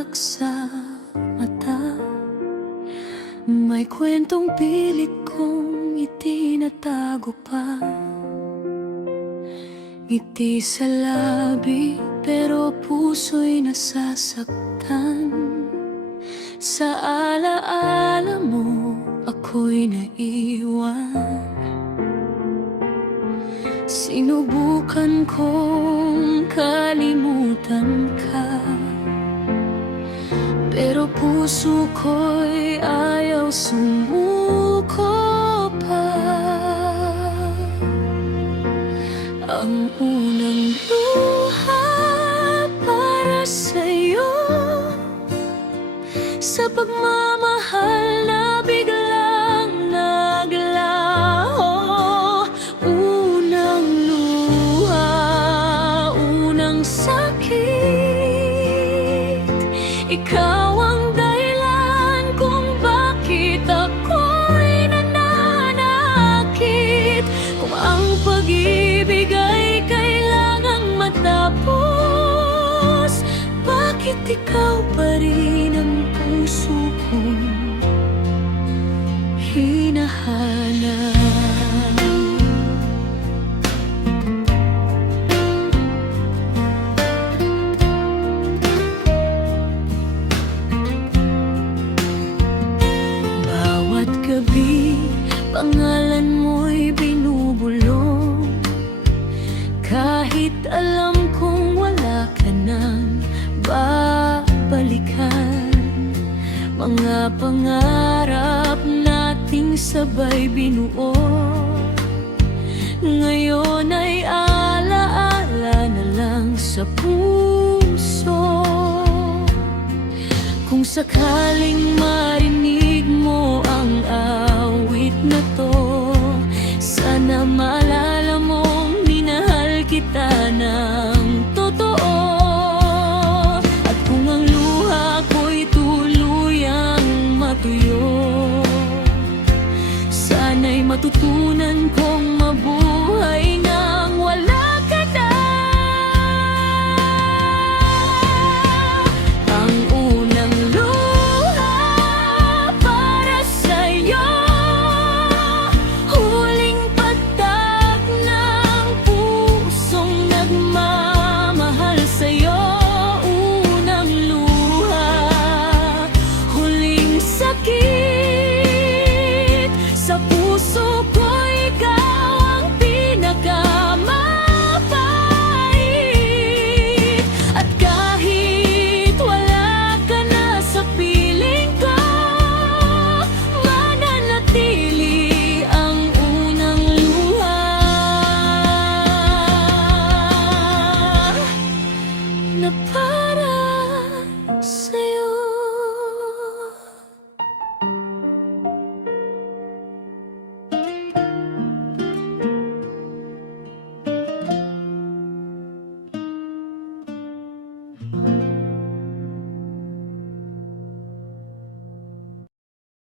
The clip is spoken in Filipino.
tumatak sa mata. May kwentong pilit kong itinatago pa. Ngiti sa labi pero puso'y nasasaktan. Sa alaala mo ako'y naiwan. Sinubukan kong kalimutan ka, pero puso ko'y ayaw sumuko pa. Ang unang luha para sa'yo, sa pagmamahal na biglang naglaho. Unang luha, unang sakit, ikaw ang dahilan kung bakit ako'y nananakit. Kung ang pag-ibig ay kailangang matapos, bakit ikaw pa rin ang puso kong hinahanap? Bawat gabi, pangalan mo'y binubulong, kahit alam kong wala ka nang babalikan. Mga pangarap nating sabay binuo, ngayon ay alaala na lang sa puso. Kung sakaling marinig mo ang awit na to,